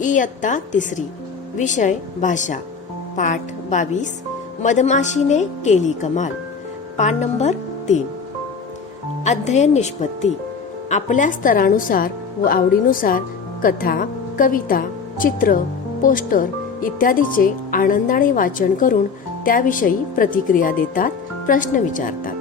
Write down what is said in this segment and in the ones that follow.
इयत्ता 3 विषय भाषा पाठ 22 मधमाशीने केली कमाल पान नंबर 3 अध्ययन निष्पत्ती आपल्या स्तरानुसार व आवडीनुसार कथा, कविता, चित्र, पोस्टर इत्यादीचे आनंदाने वाचन करून त्याविषयी प्रतिक्रिया देतात, प्रश्न विचारतात.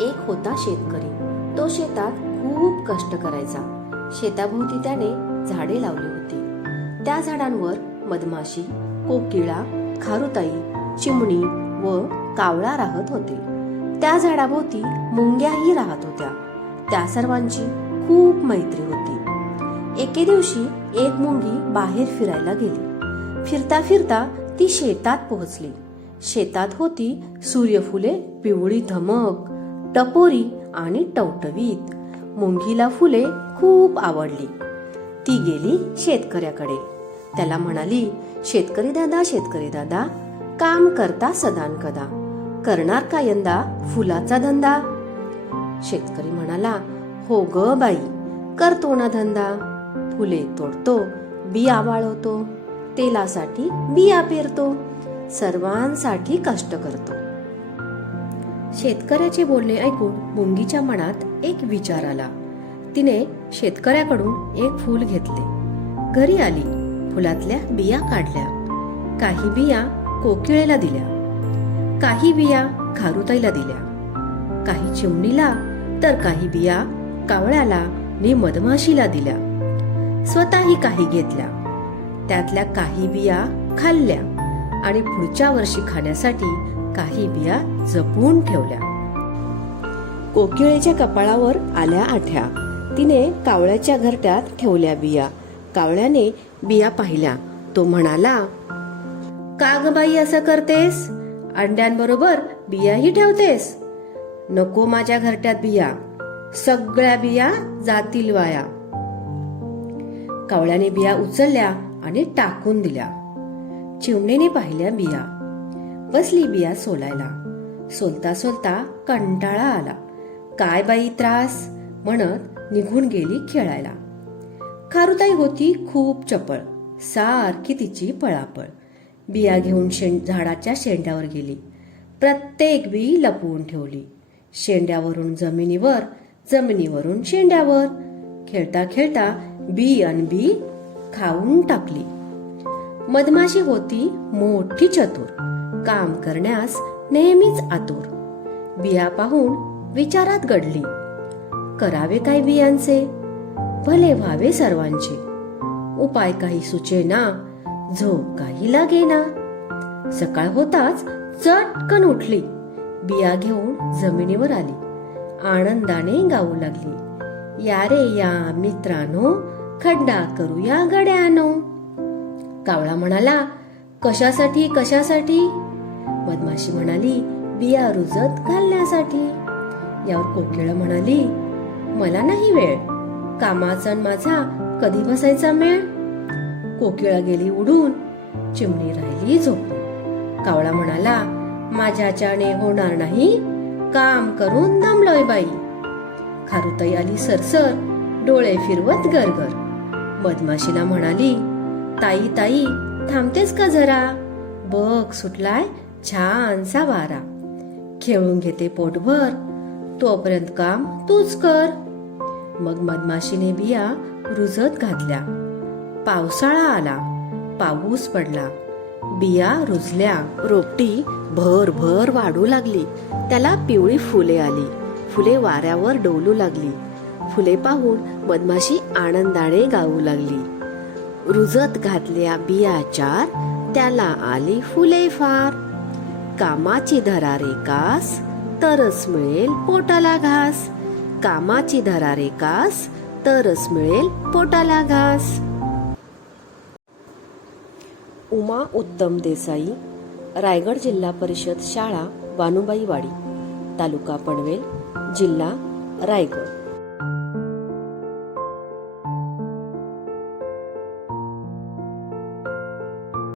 एक होता शेतकरी. तो शेतात खूप कष्ट करायचा. शेताभोवती त्याने झाडे लावली होती. त्या झाडांवर मधमाशी, कोकिळा, खारुताई, चिमणी व कावळा राहत होते. त्या झाडाभोवती मुंग्याही राहत होत्या. त्या सर्वांची खूप मैत्री होती. एके दिवशी एक मुंगी बाहेर फिरायला गेली. फिरता फिरता ती शेतात पोहोचली. शेतात होती सूर्यफुले, पिवळी धमक, टपोरी आणि टवटवीत. मुंगीला फुले खूप आवडली. ती गेली शेतकऱ्याकडे. त्याला म्हणाली, शेतकरी दादा, काम करता सदान कदा, करणार का यंदा फुलाचा धंदा? शेतकरी म्हणाला, हो ग बाई, करतो ना धंदा. फुले तोडतो, बिया वाळवतो, तेलासाठी बिया पेरतो, सर्वांसाठी कष्ट करतो. शेतकऱ्याचे बोलणे ऐकून मुंगीच्या मनात एक विचार आला. तिने शेतकऱ्याकडून एक फूल घेतले. घरी आली, फुलातल्या बिया काढल्या. काही बिया कोकिळेला दिल्या, काही बिया खारुताईला दिल्या, काही चिमणीला, तर काही बिया कावळ्याला आणि मधमाशीला दिल्या. स्वतःही काही घेतल्या. त्यातल्या काही बिया खाल्ल्या आणि पुढच्या वर्षी खाण्यासाठी काही बिया जपून ठेवल्या. कोकिळेच्या कपाळावर आल्या आठ्या. तिने कावळ्याच्या घरट्यात ठेवल्या बिया. कावळ्याने बिया पाहिल्या. तो म्हणाला, का ग बाई असं करतेस? अंड्यांबरोबर बियाही ठेवतेस? नको माझ्या घरट्यात बिया, सगळ्या बिया जातील वाया. कावळ्याने बिया उचलल्या आणि टाकून दिल्या. चिमणीने पाहिल्या बिया. बसली बिया सोलायला. सोलता सोलता कंटाळा आला. काय बाई त्रास म्हणत निघून गेली खेळायला. खारुताई होती खूप चपळ. सारखी तिची पळापळ. बिया घेऊन झाडाच्या शेंड्यावर गेली. प्रत्येक बी लपवून ठेवली. शेंड्यावरून जमिनीवर, जमिनीवरून शेंड्यावर. खेळता खेळता बी अन बी खाऊन टाकली. मधमाशी होती मोठी चतुर. काम करण्यास नेहमीच आतुर. बिया पाहून विचारात गडली. करावे काय बियांचे, भले व्हावे सर्वांचे. उपाय काही सुचेना, झोप काही लागेना. सकाळ होताच चटकन उठली. बिया घेऊन जमिनीवर आली. आनंदाने गाऊ लागली, या रे या मित्रांनो, खड्डा करूया गड्यानो. कावळा म्हणाला, कशासाठी कशासाठी? मधमाशी म्हणाली, बिया रुजत घालण्यासाठी. यावर कोकिळ म्हणाली, मला नाही वेळ, कामाचा माझा कधी बसायचा मेळ. कोकिळा गेली उडून, चिमणी राहिली झोपून. कावळा म्हणाला, माझ्याच्याने होणार नाही, काम करून दमलोय बाई. खारुताई आली सरसर, डोळे फिरवत गरगर. मधमाशीला म्हणाली, ताई ताई थांबतेस का जरा, बघ सुटलाय छानसा वारा. खेळून घेते पोटभर, तोपर्यंत काम तूच कर. मग मधमाशीने बिया रुजत घातल्या. पावसाळा आला, पाऊस पडला, बिया रुजल्या. रोपटी भर भर वाढू लागली. त्याला पिवळी फुले आली. फुले वाऱ्यावर डोलू लागली. फुले पाहून मधमाशी आनंदाने गाऊ लागली. रुजत घातल्या बिया चार, त्याला आली फुले फार. कामाची धरा रे कास, तरच मिळेल पोटाला घास. कामाची धरा रे कास, तरच मिळेल पोटाला घास. उमा उत्तम देसाई, रायगड जिल्हा परिषद शाळा वानुबाईवाडी, तालुका पनवेल, जिल्हा रायगड.